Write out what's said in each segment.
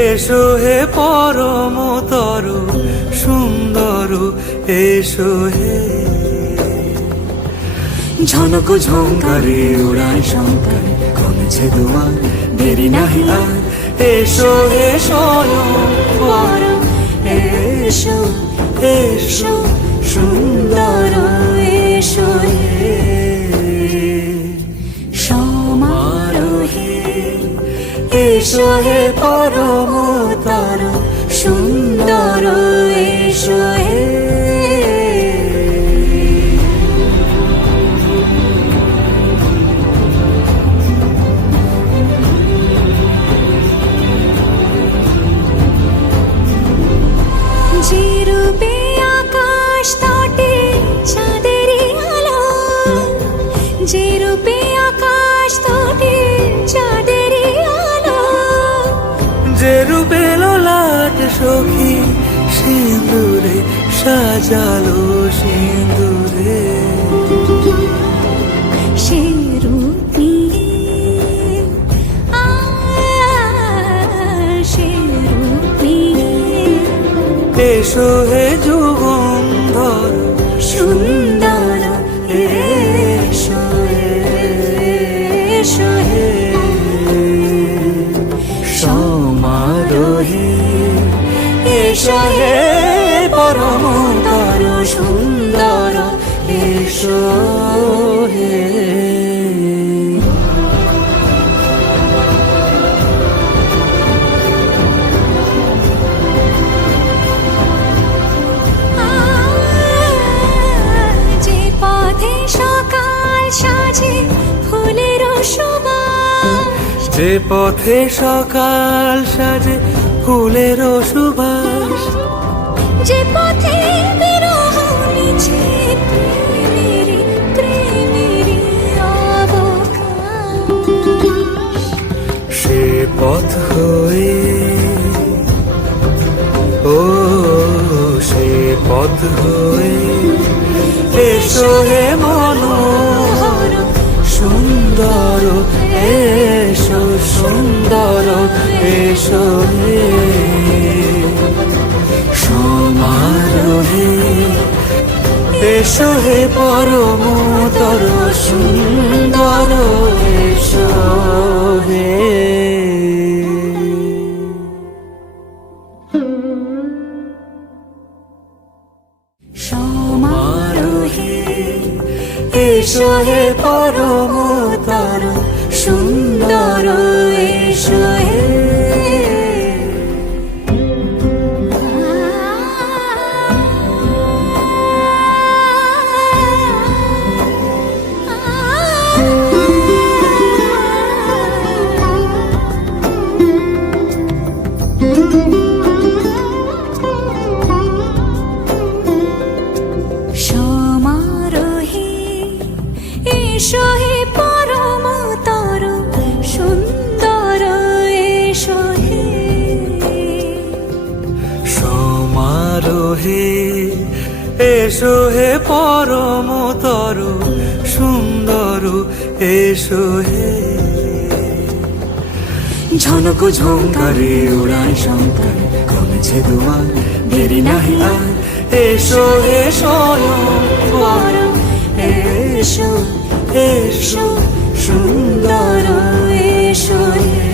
এসো হে পরম তর সুন্দর এসো হে। ঝনক ঝঙ্কারে উড়ায় শঙ্কার কমেছে দুয়ার দেরি নাহি আর। এসো হে পরম এসো এসো সুন্দর এসো হে। এসো হে পরম তার সুন্দর সে রূপী আ, সে রূপী এসো হে যে পথে সকাল সাজে ফুলের সুবাস। যে পথে সে পথ হয়ে ও সে পথ হয়ে এসো হে মনোহর সুন্দর এসো সুন্দর এসো সমারোহে এসো হে পরমতর সুন্দর এসো সমারোহে এসো হে পরমতর এসো হে পরমতর সুন্দর এসো হে। ঝনক ঝঙ্কারে উড়ায় শঙ্কার কমেছে দুয়ার দেরি নাহি আর। এসো হে পরম এসো এসো সুন্দর এসো হে।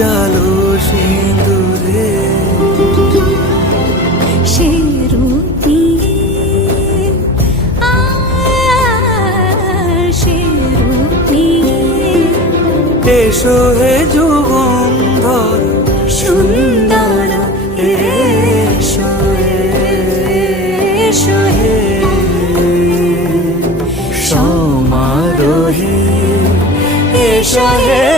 চালো সিঁদুরে। সে রূপী এসো হে যুগন্ধর। সুন্দর এসো এসো হে। সমারোহে। এসো হে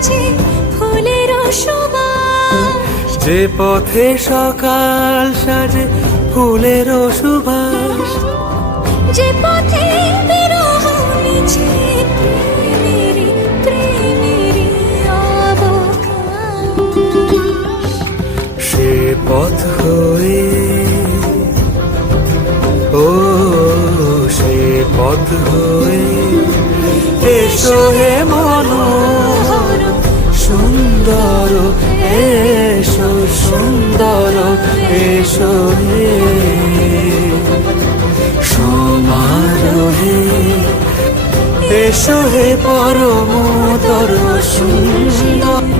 সকাল ফুলের সুবাস যে পথে সকাল সাজে ফুলের সুবাস যে পথে বিরহ মিছে সে পথ হয়ে ও সে পথ হয়ে এসো হে মনোহর সুন্দর এসো সুন্দর এসো হে। সমারোহে এসো হে পরম তর সুন্দর।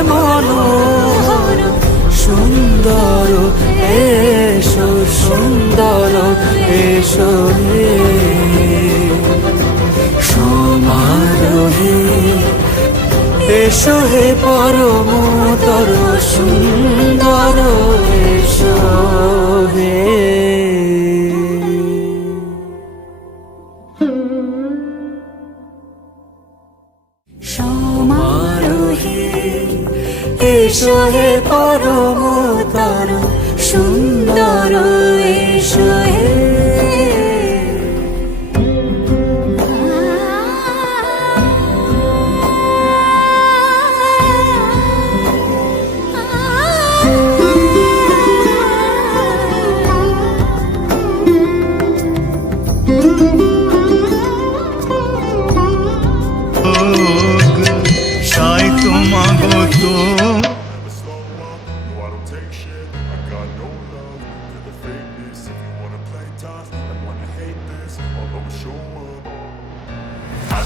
এসো হে পরমতর সুন্দর এসো হে। সমারোহে পরমতর সুন্দর এসো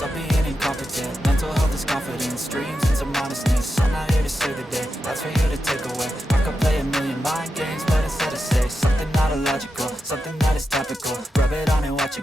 I'll be hitting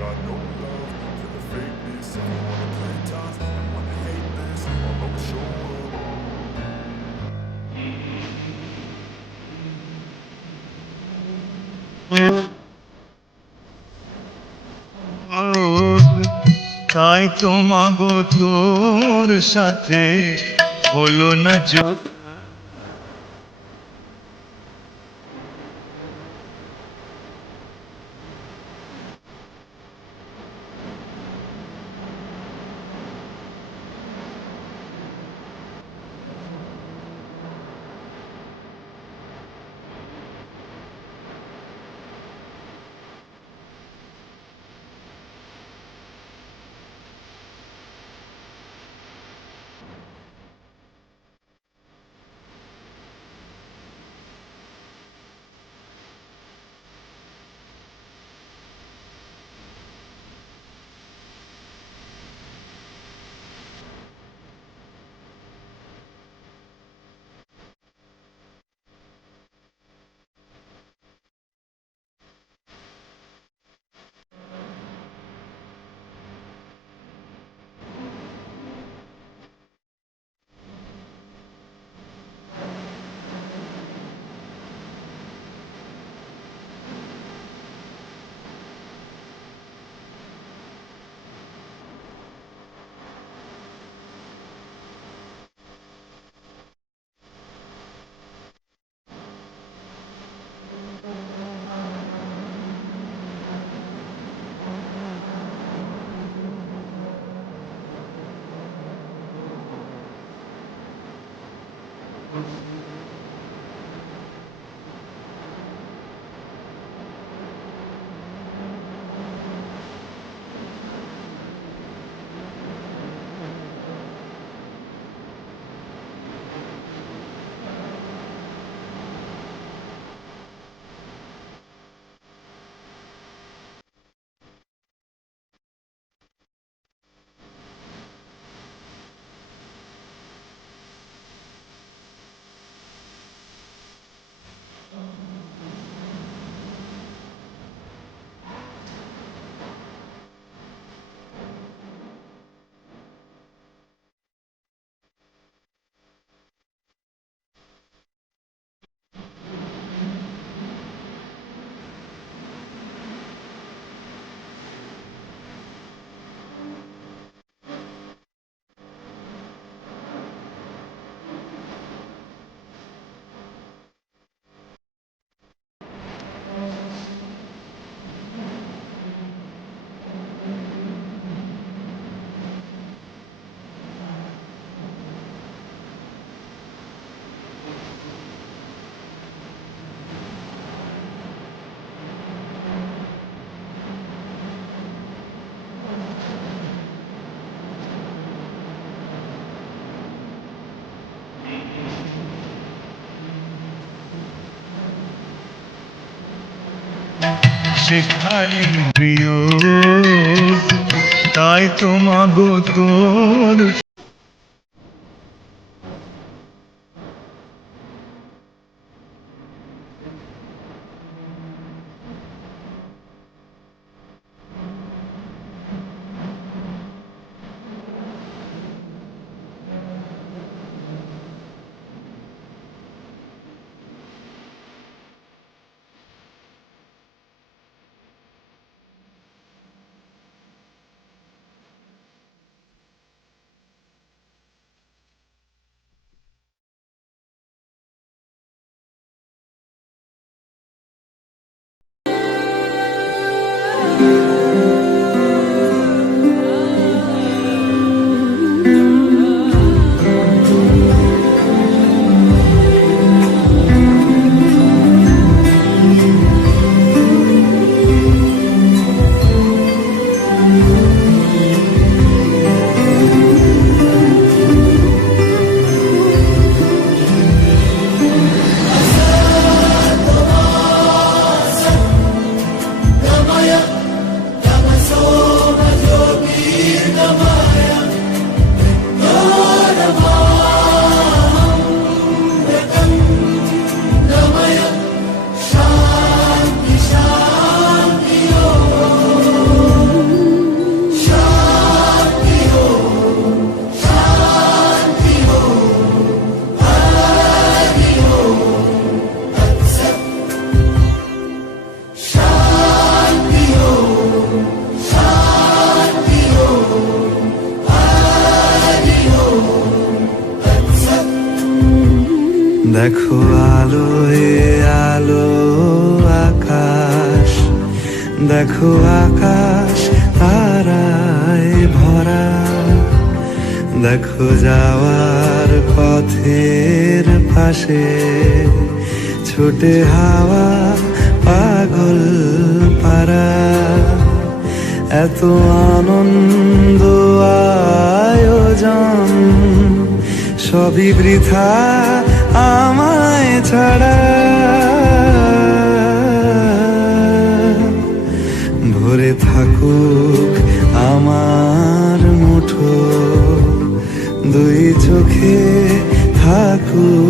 got no love for the fakeness If you wanna play tough and wanna hate this I'll always show up তাই তোমাগো তোর সাথে হলো না যোগ সেখানে প্রিয় তাই তোমাগো তোর পাশে, ছোটে হাওয়া পাগল পারা এত আনন্দ আয়োজন, সবই বৃথা আমায় ছাড়া। ভরে থাকুক আমার মুঠো, দুই চোখে থাকুক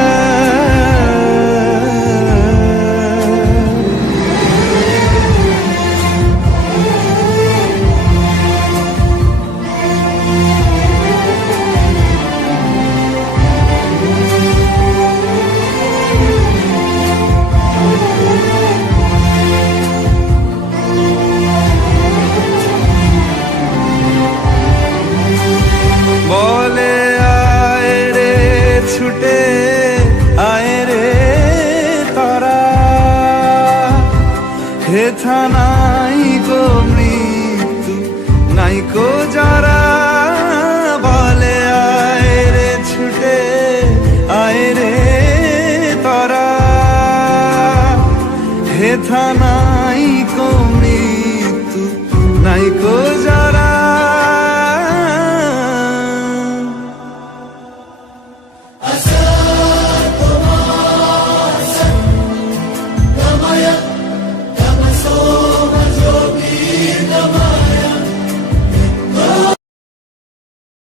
হেথা নাই গো মৃত্যু নাই কো যারা